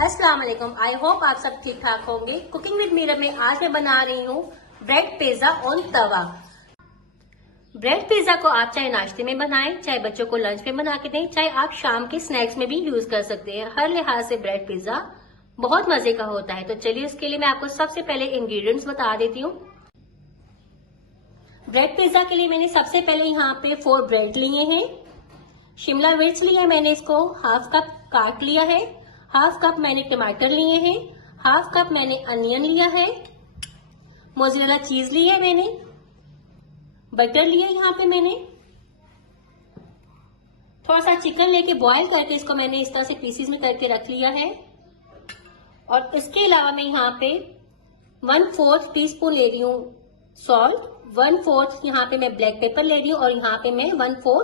अस्सलाम वालेकुम। I hope आप सब ठीक ठाक होंगे। कुकिंग विद मीरा में आज मैं बना रही हूँ bread pizza on Tawa. Bread pizza को आप चाहे नाश्ते में बनाएं, चाहे बच्चों को लंच में बना के दें, चाहे आप शाम के स्नैक्स में भी यूज कर सकते हैं। हर लिहाज से ब्रेड पिज्जा बहुत मजे का होता है। तो चलिए उसके लिए मैं आपको सबसे पहले इंग्रेडिएंट्स बता देती हूँ। ब्रेड पिज्जा के लिए मैंने सबसे पहले यहाँ पे 4 ब्रेड लिए हैं। शिमला मिर्च लिया है मैंने, इसको हाफ कप काट लिया है। हाफ कप मैंने टमाटर लिए हैं। हाफ कप मैंने अनियन लिया है। मोज़रेला चीज लिया है मैंने। बटर लिया यहाँ पे मैंने। थोड़ा सा चिकन लेके बॉईल करके इसको मैंने इस तरह से पीसीज में करके रख लिया है। और इसके अलावा मैं यहाँ पे 1/4 टीस्पून ले रही हूँ सॉल्ट, 1/4 यहाँ पे मैं ब्लैक पेपर ले रही हूँ और यहाँ पे मैं 1/4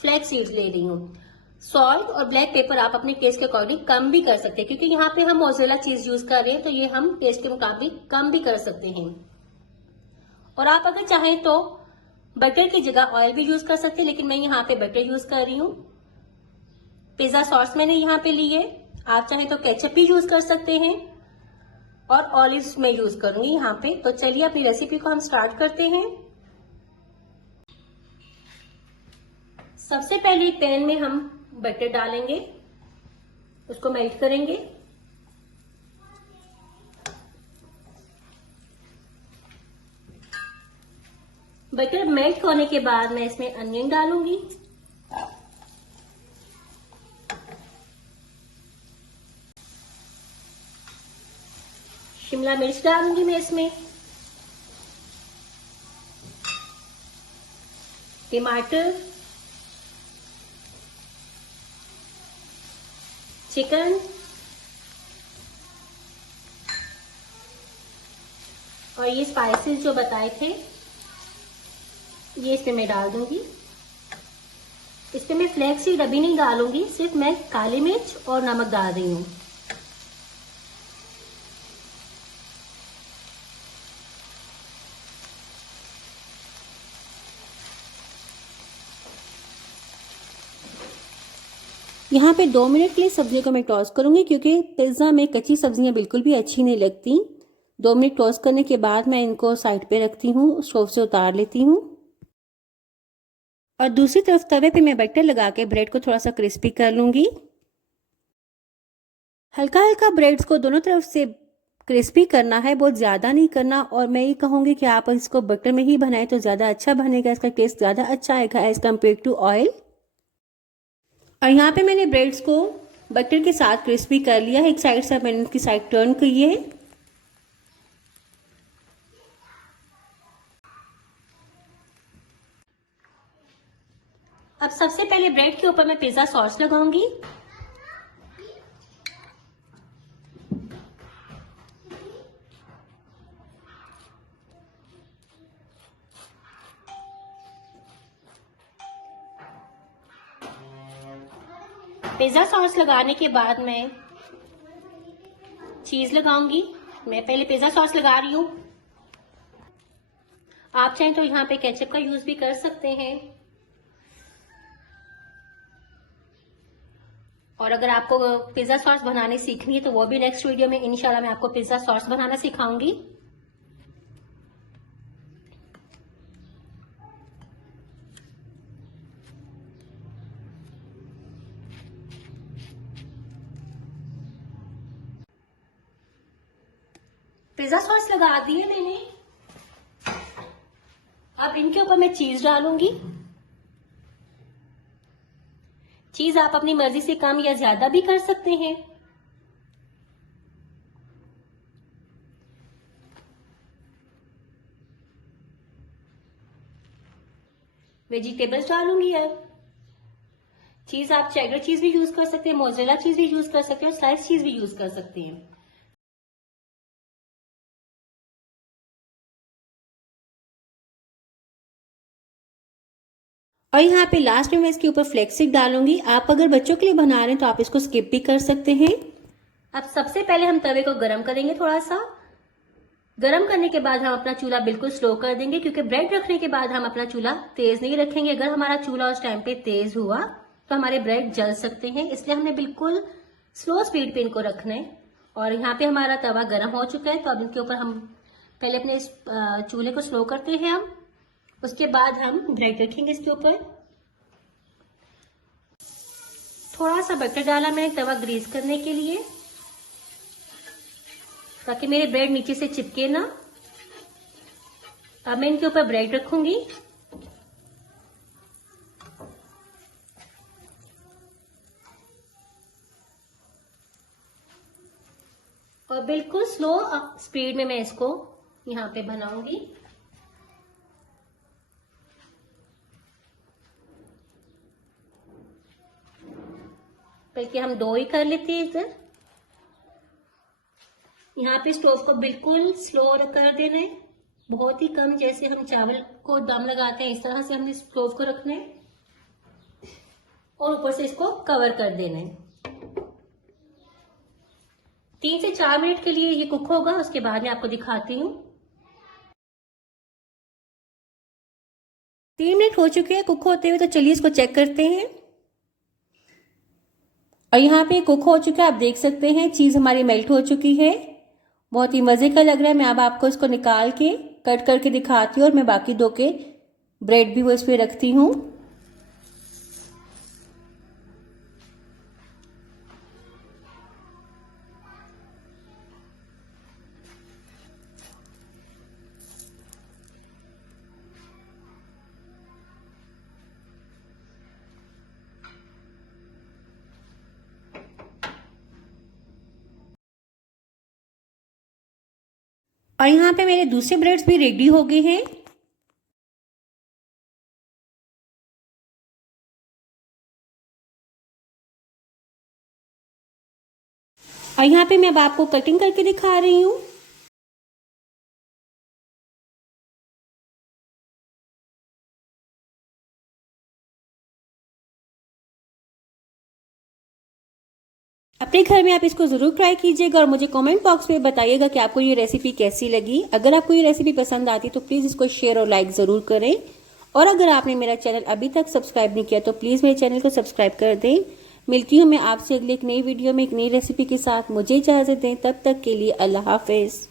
फ्लैक्स सीड्स ले रही हूँ। सॉल्ट और ब्लैक पेपर आप अपने टेस्ट के अकॉर्डिंग कम भी कर सकते हैं, क्योंकि यहाँ पे हम मोज़रेला चीज यूज कर रहे हैं, तो ये हम टेस्ट के मुताबिक कम भी कर सकते हैं। और आप अगर चाहें तो बटर की जगह ऑयल भी यूज कर सकते हैं, लेकिन मैं यहाँ पे बटर यूज कर रही हूँ। पिज्जा सॉस मैंने यहाँ पे ली है। आप चाहें तो केचप भी यूज कर सकते हैं और ऑलिव्स में यूज करूंगी यहाँ पे। तो चलिए अपनी रेसिपी को हम स्टार्ट करते हैं। सबसे पहले पैन में हम बटर डालेंगे, उसको मेल्ट करेंगे। बटर मेल्ट होने के बाद मैं इसमें अनियन डालूंगी। शिमला मिर्च डालूंगी मैं इसमें। टमाटर, चिकन और ये स्पाइसेस जो बताए थे ये इसमें मैं डाल दूंगी। इसमें मैं फ्लैक्स सीड अभी नहीं डालूंगी, सिर्फ मैं काली मिर्च और नमक डाल रही हूँ। यहाँ पे 2 मिनट के लिए सब्जियों को मैं टॉस करूंगी, क्योंकि पिज्जा में कच्ची सब्जियां बिल्कुल भी अच्छी नहीं लगती। 2 मिनट टॉस करने के बाद मैं इनको साइड पे रखती हूँ, स्टोव से उतार लेती हूँ। और दूसरी तरफ तवे पे मैं बटर लगा के ब्रेड को थोड़ा सा क्रिस्पी कर लूंगी। हल्का हल्का ब्रेड्स को दोनों तरफ से क्रिस्पी करना है, बहुत ज्यादा नहीं करना। और मैं ये कहूंगी कि आप इसको बटर में ही बनाएं तो ज्यादा अच्छा बनेगा, इसका टेस्ट ज्यादा अच्छा आएगा एज कम्पेयर टू ऑयल। और यहाँ पे मैंने ब्रेड्स को बटर के साथ क्रिस्पी कर लिया है। एक साइड से मैंने इसकी साइड टर्न की है। अब सबसे पहले ब्रेड के ऊपर मैं पिज्जा सॉस लगाऊंगी। पिज्जा सॉस लगाने के बाद मैं चीज लगाऊंगी। मैं पहले पिज्जा सॉस लगा रही हूँ। आप चाहें तो यहाँ पे केचप का यूज भी कर सकते हैं। और अगर आपको पिज्जा सॉस बनाने सीखनी है तो वो भी नेक्स्ट वीडियो में इंशाल्लाह मैं आपको पिज्जा सॉस बनाना सिखाऊंगी। पिज्जा सॉस लगा दी है मैंने। अब इनके ऊपर मैं चीज डालूंगी। चीज आप अपनी मर्जी से कम या ज्यादा भी कर सकते हैं। वेजिटेबल्स डालूंगी। अब चीज आप चेडर चीज भी यूज कर सकते हैं, मोज़रेला चीज भी यूज कर सकते हैं और स्लाइस चीज भी यूज कर सकते हैं। और यहाँ पे लास्ट में मैं इसके ऊपर फ्लेक्सिक डालूंगी। आप अगर बच्चों के लिए बना रहे हैं तो आप इसको स्किप भी कर सकते हैं। अब सबसे पहले हम तवे को गरम करेंगे। थोड़ा सा गरम करने के बाद हम अपना चूल्हा बिल्कुल स्लो कर देंगे, क्योंकि ब्रेड रखने के बाद हम अपना चूल्हा तेज नहीं रखेंगे। अगर हमारा चूल्हा उस टाइम पे तेज हुआ तो हमारे ब्रेड जल सकते हैं, इसलिए हमने बिल्कुल स्लो स्पीड पे इनको रखना है। और यहाँ पे हमारा तवा गर्म हो चुका है, तो अब इनके ऊपर हम पहले अपने इस चूल्हे को स्लो करते हैं हम। उसके बाद हम ब्रेड रखेंगे इसके ऊपर। थोड़ा सा बटर डाला मैंने तवा ग्रीस करने के लिए, ताकि मेरे ब्रेड नीचे से चिपके ना। अब मैं इनके ऊपर ब्रेड रखूंगी। और बिल्कुल स्लो स्पीड में मैं इसको यहाँ पे बनाऊंगी। बल्कि हम दो ही कर लेते हैं इधर। यहाँ पे स्टोव को बिल्कुल स्लो कर देना है, बहुत ही कम, जैसे हम चावल को दम लगाते हैं इस तरह से हमने स्टोव को रखना है। और ऊपर से इसको कवर कर देना है। 3 से 4 मिनट के लिए ये कुक होगा, उसके बाद मैं आपको दिखाती हूँ। 3 मिनट हो चुके हैं कुक होते हुए, तो चलिए इसको चेक करते हैं। और यहाँ पे कुक हो चुका है, आप देख सकते हैं चीज हमारी मेल्ट हो चुकी है। बहुत ही मजे का लग रहा है। मैं अब आपको इसको निकाल के कट करके दिखाती हूँ, और मैं बाकी 2 के ब्रेड भी वो इस पे रखती हूँ। और यहाँ पे मेरे दूसरे ब्रेड्स भी रेडी हो गए हैं। और यहाँ पे मैं अब आपको कटिंग करके दिखा रही हूँ। अपने घर में आप इसको जरूर ट्राई कीजिएगा और मुझे कमेंट बॉक्स में बताइएगा कि आपको ये रेसिपी कैसी लगी। अगर आपको ये रेसिपी पसंद आती तो प्लीज इसको शेयर और लाइक जरूर करें। और अगर आपने मेरा चैनल अभी तक सब्सक्राइब नहीं किया तो प्लीज मेरे चैनल को सब्सक्राइब कर दें। मिलती हूँ मैं आपसे अगले एक नई वीडियो में एक नई रेसिपी के साथ। मुझे इजाजत दें, तब तक के लिए अल्लाह हाफिज।